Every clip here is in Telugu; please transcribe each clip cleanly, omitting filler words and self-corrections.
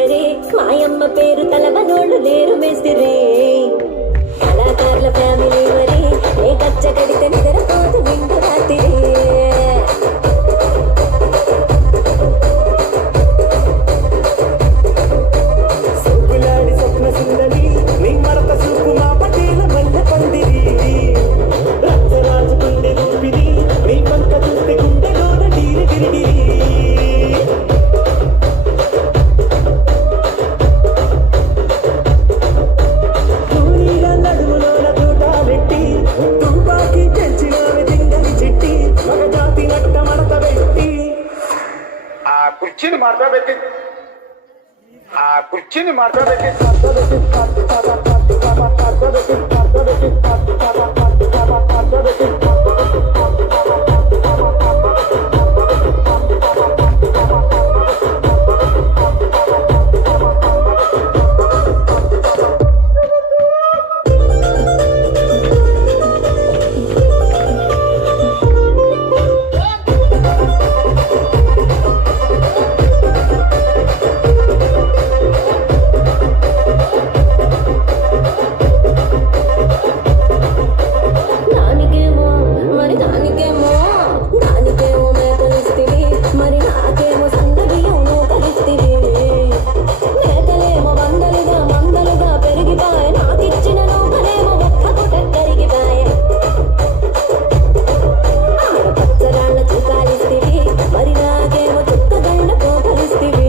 పూజరే మాయమ్మ పేరు తలవనోళ్ళు లేరు మేస్తిరే కళాకారుల ఫ్యామిలీ మరి ఏ గచ్చ గడితే నిద్రపోతు వింటు రాత్రి సూపులాడి స్వప్న సుందరి నీ మడత చూపు మా పటేల మల్ల పందిరి రాజరాజు గుండె రూపిని నీ పంట చూస్తే గుండెలోన డీరి గిరిడిరి పూరిగా నడుములోన తూటాలెట్టి తుపాకి పెంచినావి దింగని చెట్టి మగ జాతి నట్ట మడత పెట్టి ఆ కుర్చీని మార్చబెట్టి దానికేమో మరి దానికేమో మేకలిస్తివి మరి నాకేమో సందడియం నువ్వు కలిస్తివి మేకలేమో మందలుగా పెరిగిపాయ నాకిచ్చిన నౌకలేమో ఒక్క పుట కరిగిపాయ ఆడపచ్చరాళ్ళ చుక్కాలిస్తివి మరి నాకేమో చుక్కగండ కోకలిస్తివి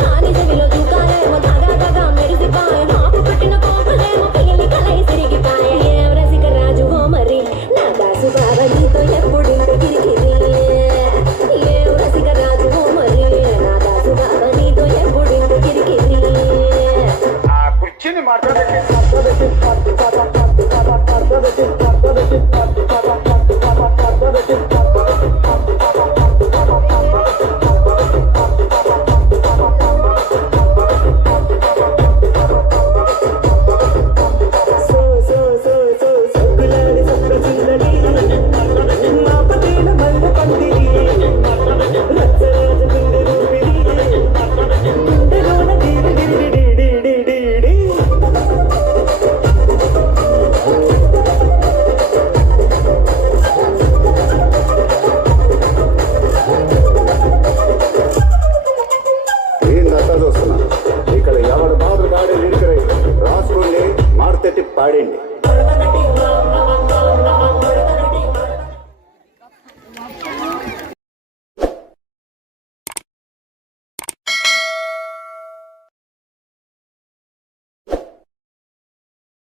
నా నిజమిలో చుక్కాలేమో తగా మెరిసిపాయ నాకు పుట్టిన కోకలేమో పిల్లి కలై సిరిగిపాయ ఏం రసిక రాజువో మరి నా దాసు బాబా నీతో ఎప్పుడింటి గిరిగిరి ఏం రసిక రాజువో మరి నా దాసు బాబా నీతో ఎప్పుడింటి గిరిగిరి ఆ కుర్చీని మార్చబెట్టి సూపులాడి స్వప్న సుందరి మా పటేల మల్ల పందిరి రాజరాజు గుండె రూపిని గుండెలోన డీరి గిరిడి డీడి ఏందంతా చూస్తున్నా ఇక్కడ ఎవరు బాధలు కాడే లిరికరై రాసుకోండి మార్తెట్టి పాడండి పడమగటి మామ